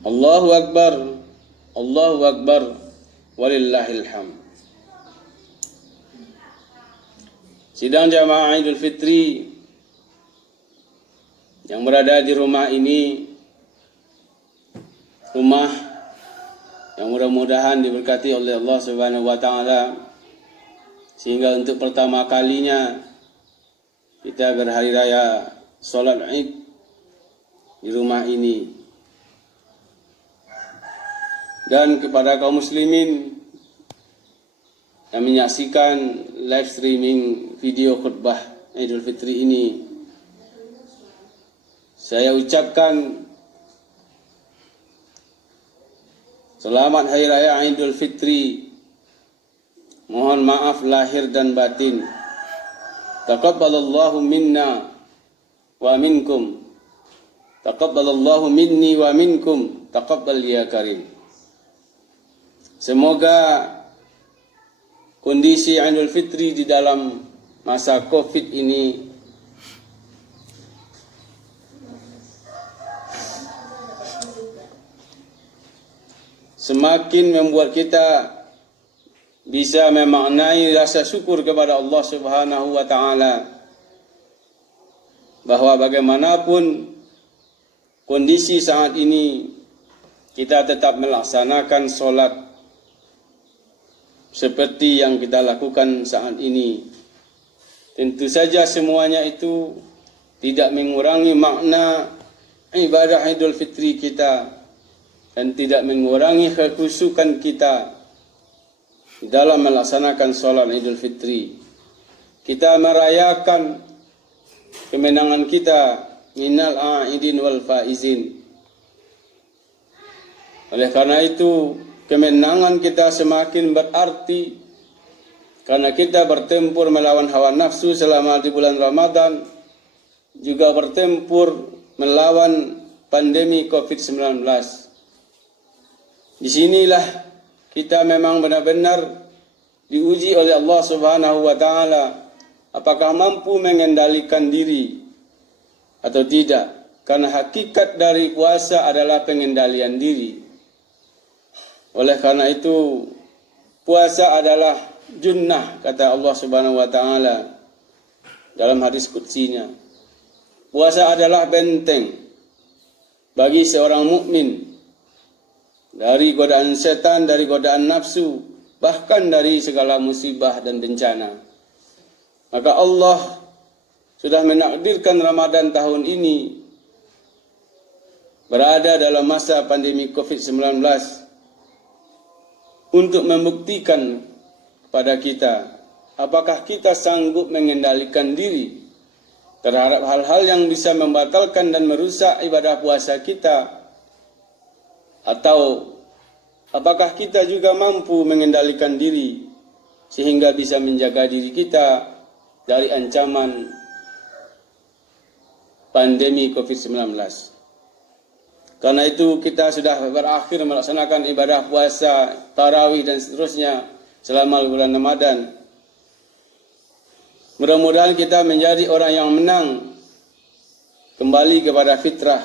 Allahu Akbar, Allahu Akbar, walillahil hamd. Sidang jamaah Idul Fitri yang berada di rumah ini, rumah yang mudah-mudahan diberkati oleh Allah Subhanahu wa taala, sehingga untuk pertama kalinya kita berhari raya salat Id di rumah ini. Dan kepada kaum muslimin yang menyaksikan live streaming video khutbah Idul Fitri ini, saya ucapkan selamat Hari Raya Idul Fitri. Mohon maaf lahir dan batin. Taqabbalallahu minna wa minkum. Taqabbalallahu minni wa minkum. Taqabbal ya karim. Semoga kondisi Idul Fitri di dalam masa Covid ini semakin membuat kita bisa memaknai rasa syukur kepada Allah Subhanahu wa taala, bahwa bagaimanapun kondisi saat ini kita tetap melaksanakan solat seperti yang kita lakukan saat ini. Tentu saja semuanya itu tidak mengurangi makna ibadah Idul Fitri kita dan tidak mengurangi kekhusyukan kita dalam melaksanakan sholat Idul Fitri. Kita merayakan kemenangan kita, minal a'idin wal faizin. Oleh karena itu, kemenangan kita semakin berarti karena kita bertempur melawan hawa nafsu selama di bulan Ramadan, juga bertempur melawan pandemi COVID-19. Disinilah kita memang benar-benar diuji oleh Allah Subhanahu wa taala, apakah mampu mengendalikan diri atau tidak. Karena hakikat dari puasa adalah pengendalian diri. Oleh karena itu, puasa adalah junnah, kata Allah Subhanahu wa taala dalam hadis qudsinya. Puasa adalah benteng bagi seorang mukmin dari godaan setan, dari godaan nafsu, bahkan dari segala musibah dan bencana. Maka Allah sudah menakdirkan Ramadan tahun ini berada dalam masa pandemi COVID-19 untuk membuktikan kepada kita apakah kita sanggup mengendalikan diri terhadap hal-hal yang bisa membatalkan dan merusak ibadah puasa kita, atau apakah kita juga mampu mengendalikan diri sehingga bisa menjaga diri kita dari ancaman pandemi COVID-19. Karena itu kita sudah berakhir melaksanakan ibadah puasa, tarawih dan seterusnya selama bulan Ramadan. Mudah-mudahan kita menjadi orang yang menang, kembali kepada fitrah.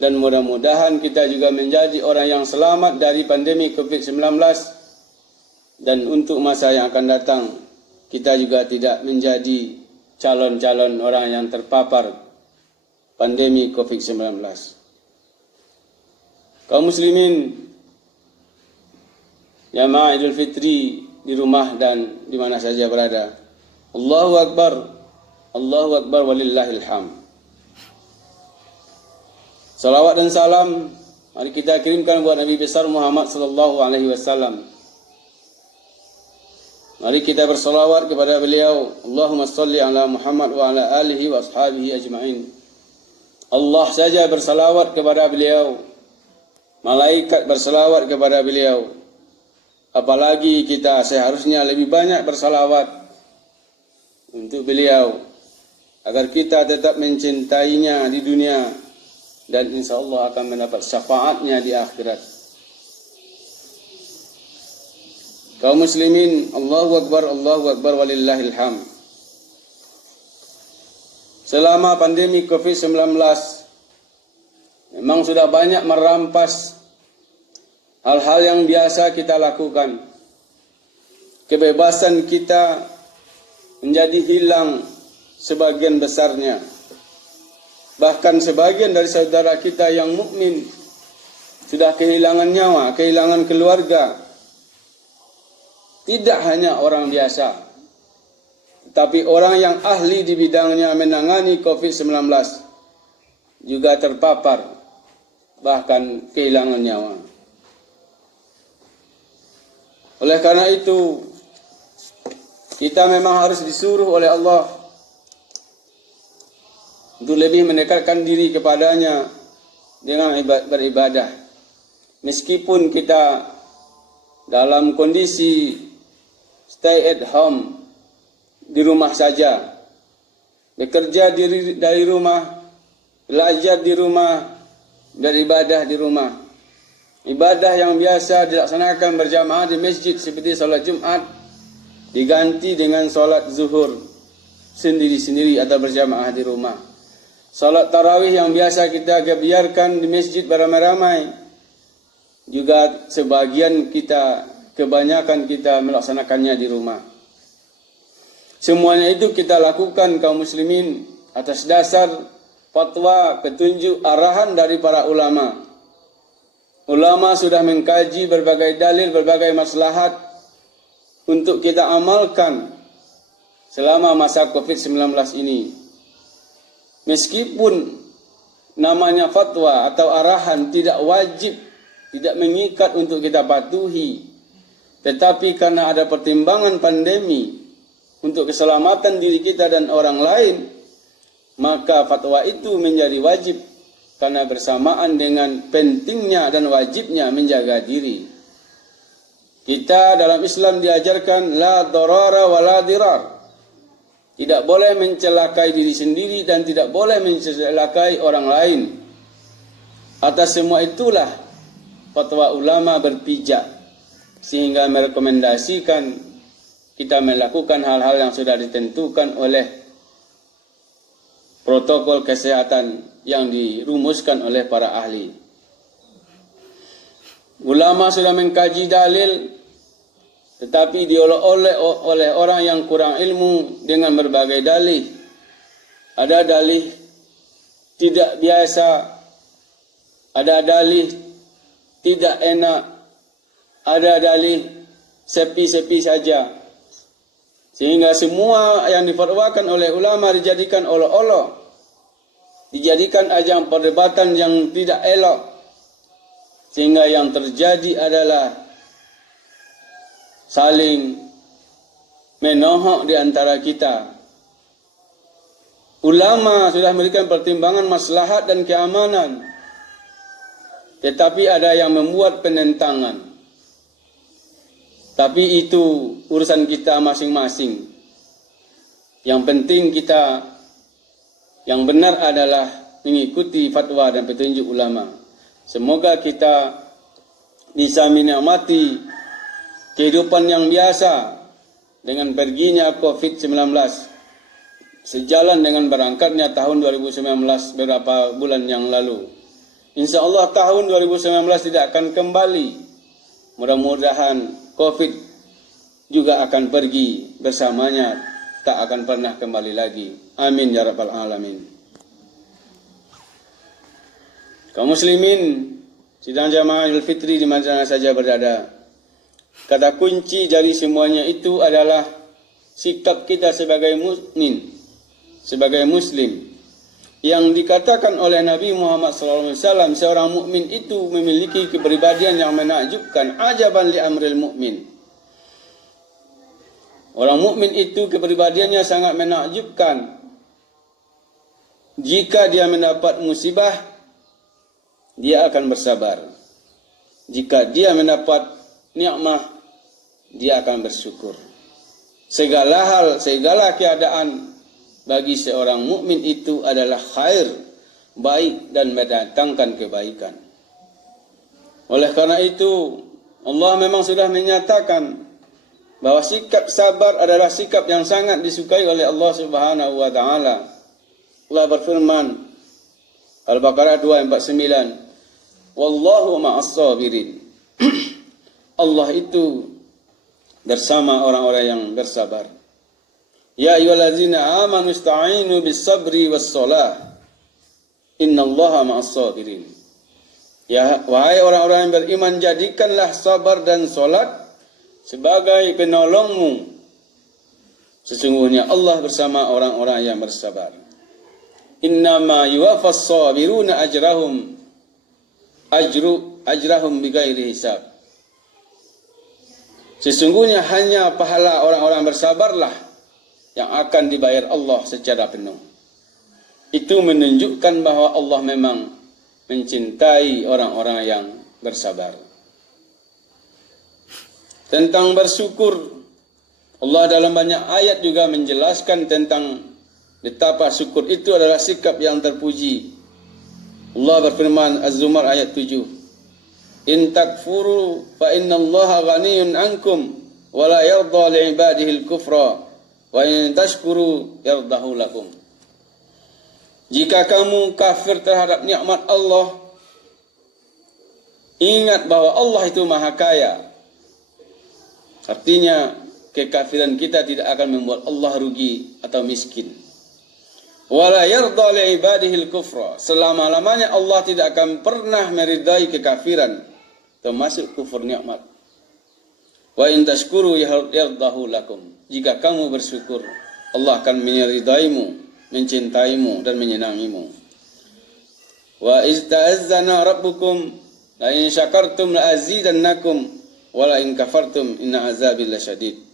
Dan mudah-mudahan kita juga menjadi orang yang selamat dari pandemi COVID-19. Dan untuk masa yang akan datang, kita juga tidak menjadi calon-calon orang yang terpapar pandemi COVID-19. Kaum muslimin, jamaah Idul Fitri di rumah dan di mana saja berada, Allahu Akbar, Allahu Akbar, walillahil hamd. Salawat dan salam mari kita kirimkan buat Nabi besar Muhammad sallallahu alaihi wasallam. Mari kita bersalawat kepada beliau. Allahumma salli ala Muhammad wa ala alihi wa ashabihi ajma'in. Allah saja bersalawat kepada beliau, malaikat bersalawat kepada beliau, apalagi kita seharusnya lebih banyak bersalawat untuk beliau agar kita tetap mencintainya di dunia dan insya Allah akan mendapat syafaatnya di akhirat. Kaum muslimin, Allahu Akbar, walillahil hamd. Selama pandemi COVID-19 memang sudah banyak merampas hal-hal yang biasa kita lakukan. Kebebasan kita menjadi hilang sebagian besarnya. Bahkan sebagian dari saudara kita yang mukmin sudah kehilangan nyawa, kehilangan keluarga. Tidak hanya orang biasa, tetapi orang yang ahli di bidangnya menangani COVID-19 juga terpapar, bahkan kehilangan nyawa. Oleh karena itu, kita memang harus disuruh oleh Allah untuk lebih mendekatkan diri kepadanya dengan beribadah. Meskipun kita dalam kondisi stay at home, di rumah saja, bekerja dari rumah, belajar di rumah, beribadah di rumah. Ibadah yang biasa dilaksanakan berjamaah di masjid seperti salat Jumat diganti dengan salat zuhur sendiri-sendiri atau berjamaah di rumah. Salat tarawih yang biasa kita biarkan di masjid beramai-ramai juga sebagian kita, kebanyakan kita melaksanakannya di rumah. Semuanya itu kita lakukan kaum muslimin atas dasar fatwa, petunjuk, arahan dari para ulama. Ulama sudah mengkaji berbagai dalil, berbagai maslahat untuk kita amalkan selama masa COVID-19 ini. Meskipun namanya fatwa atau arahan tidak wajib, tidak mengikat untuk kita patuhi, tetapi karena ada pertimbangan pandemi untuk keselamatan diri kita dan orang lain, maka fatwa itu menjadi wajib karena bersamaan dengan pentingnya dan wajibnya menjaga diri. Kita dalam Islam diajarkan la darara wa la dirar. Tidak boleh mencelakai diri sendiri dan tidak boleh mencelakai orang lain. Atas semua itulah fatwa ulama berpijak sehingga merekomendasikan kita melakukan hal-hal yang sudah ditentukan oleh protokol kesehatan yang dirumuskan oleh para ahli. Ulama sudah mengkaji dalil, tetapi diolok-olok oleh orang yang kurang ilmu dengan berbagai dalih. Ada dalih tidak biasa, ada dalih tidak enak, ada dalih sepi-sepi saja. Sehingga semua yang difatwakan oleh ulama dijadikan olok-olok, dijadikan ajang perdebatan yang tidak elok, sehingga yang terjadi adalah saling menohok di antara kita. Ulama sudah memberikan pertimbangan maslahat dan keamanan, tetapi ada yang membuat penentangan. Tapi itu urusan kita masing-masing. Yang penting kita yang benar adalah mengikuti fatwa dan petunjuk ulama. Semoga kita bisa menikmati kehidupan yang biasa dengan perginya COVID-19, sejalan dengan berangkatnya tahun 2019 beberapa bulan yang lalu. Insya Allah tahun 2019 tidak akan kembali. Mudah-mudahan COVID juga akan pergi bersamanya, tak akan pernah kembali lagi. Amin ya rabbal alamin. Kaum muslimin, sidang jamaah Idul Fitri di mana saja berada, kata kunci dari semuanya itu adalah sikap kita sebagai mukmin, sebagai muslim. Yang dikatakan oleh Nabi Muhammad SAW, seorang mukmin itu memiliki kepribadian yang menakjubkan. Ajaban li amril mukmin. Orang mukmin itu kepribadiannya sangat menakjubkan. Jika dia mendapat musibah, dia akan bersabar. Jika dia mendapat nikmah, dia akan bersyukur. Segala hal, segala keadaan bagi seorang mukmin itu adalah khair, baik dan mendatangkan kebaikan. Oleh karena itu, Allah memang sudah menyatakan bahwa sikap sabar adalah sikap yang sangat disukai oleh Allah Subhanahu wa taala. Allah berfirman, Al-Baqarah 249, Allahu ma'as sabirin. Allah itu bersama orang-orang yang bersabar. Ya ayyuhallazina amanu ista'inu bis sabri was shalah. Innallaha ma'as sabirin. Ya wahai orang-orang yang beriman, jadikanlah sabar dan salat sebagai penolongmu. Sesungguhnya Allah bersama orang-orang yang bersabar. Innama yuwaffas sabiruna ajrahum bighairi hisab. Sesungguhnya hanya pahala orang-orang bersabarlah yang akan dibayar Allah secara penuh. Itu menunjukkan bahwa Allah memang mencintai orang-orang yang bersabar. Tentang bersyukur, Allah dalam banyak ayat juga menjelaskan tentang betapa syukur itu adalah sikap yang terpuji. Allah berfirman Az-Zumar ayat 7. In takfuru fa innallaha ghaniyun ankum wa la yarda li ibadihi al-kufra wa in tashkuru yardahu lakum. Jika kamu kafir terhadap nikmat Allah, ingat bahwa Allah itu maha kaya. Artinya kekafiran kita tidak akan membuat Allah rugi atau miskin. Wala yarda li ibadihi al-kufra. Selama-lamanya Allah tidak akan pernah meridai kekafiran, termasuk kufur nikmat. Wa in tashkuru yardahu lakum. Jika kamu bersyukur, Allah akan meridaimu, mencintaimu dan menyenangimu. Wa ista'azzana rabbukum la in syakartum la azidannakum wa la in kafartum inna azabi lasyadid.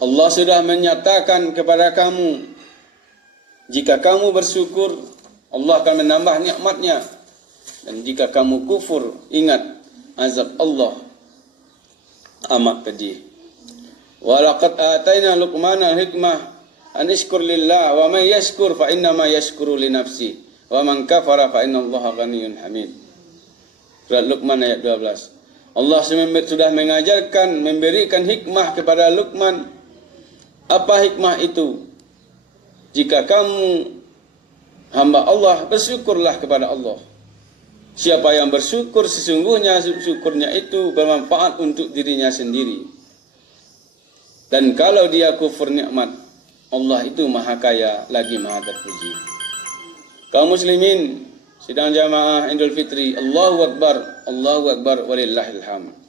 Allah sudah menyatakan kepada kamu, jika kamu bersyukur, Allah akan menambah nikmatnya. Dan jika kamu kufur, ingat azab Allah amat pedih. Wa laqad atayna Luqmana al-hikmah an ishkur lillah wa man yashkur fa innama yashkuru li nafsi wa man kafara fa innallaha ghaniyyun hamid. Surat Luqman ayat 12. Allah sudah mengajarkan, memberikan hikmah kepada Luqman. Apa hikmah itu? Jika kamu hamba Allah, bersyukurlah kepada Allah. Siapa yang bersyukur, sesungguhnya syukurnya itu bermanfaat untuk dirinya sendiri. Dan kalau dia kufur nikmat, Allah itu maha kaya lagi maha terpuji. Kaum muslimin, sidang jamaah Idul Fitri, Allahu Akbar, walillahil hamd.